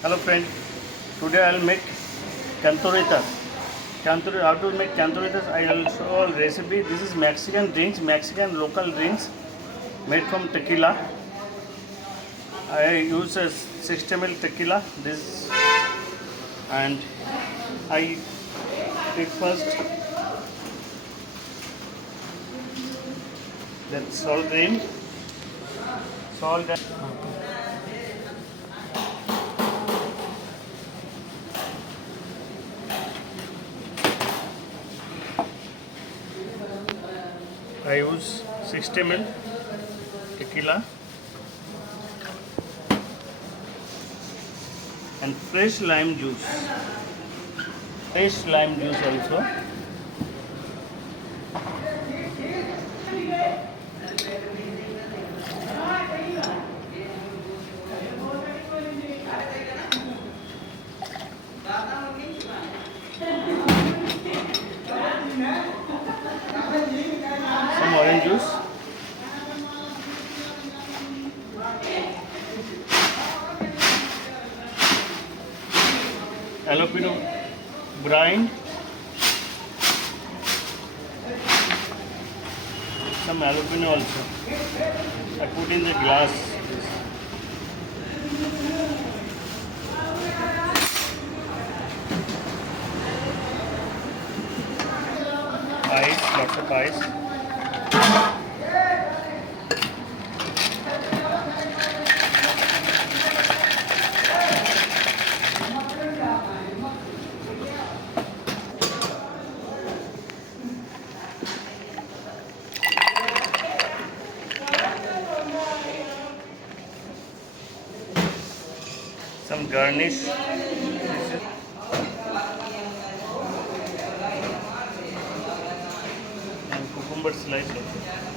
Hello friend, today I'll make cantaritos. How to make cantaritos? I'll show a recipe. This is Mexican drinks, Mexican local drinks made from tequila. I use a 60 ml tequila. This and I take first then salt in, salt and I use 60 ml tequila and fresh lime juice. Fresh lime juice also. Some orange juice. Jalapeno grind. Some jalapeno also. I put in the glass. Ice, lots of ice. Some garnish. And cucumber slice also.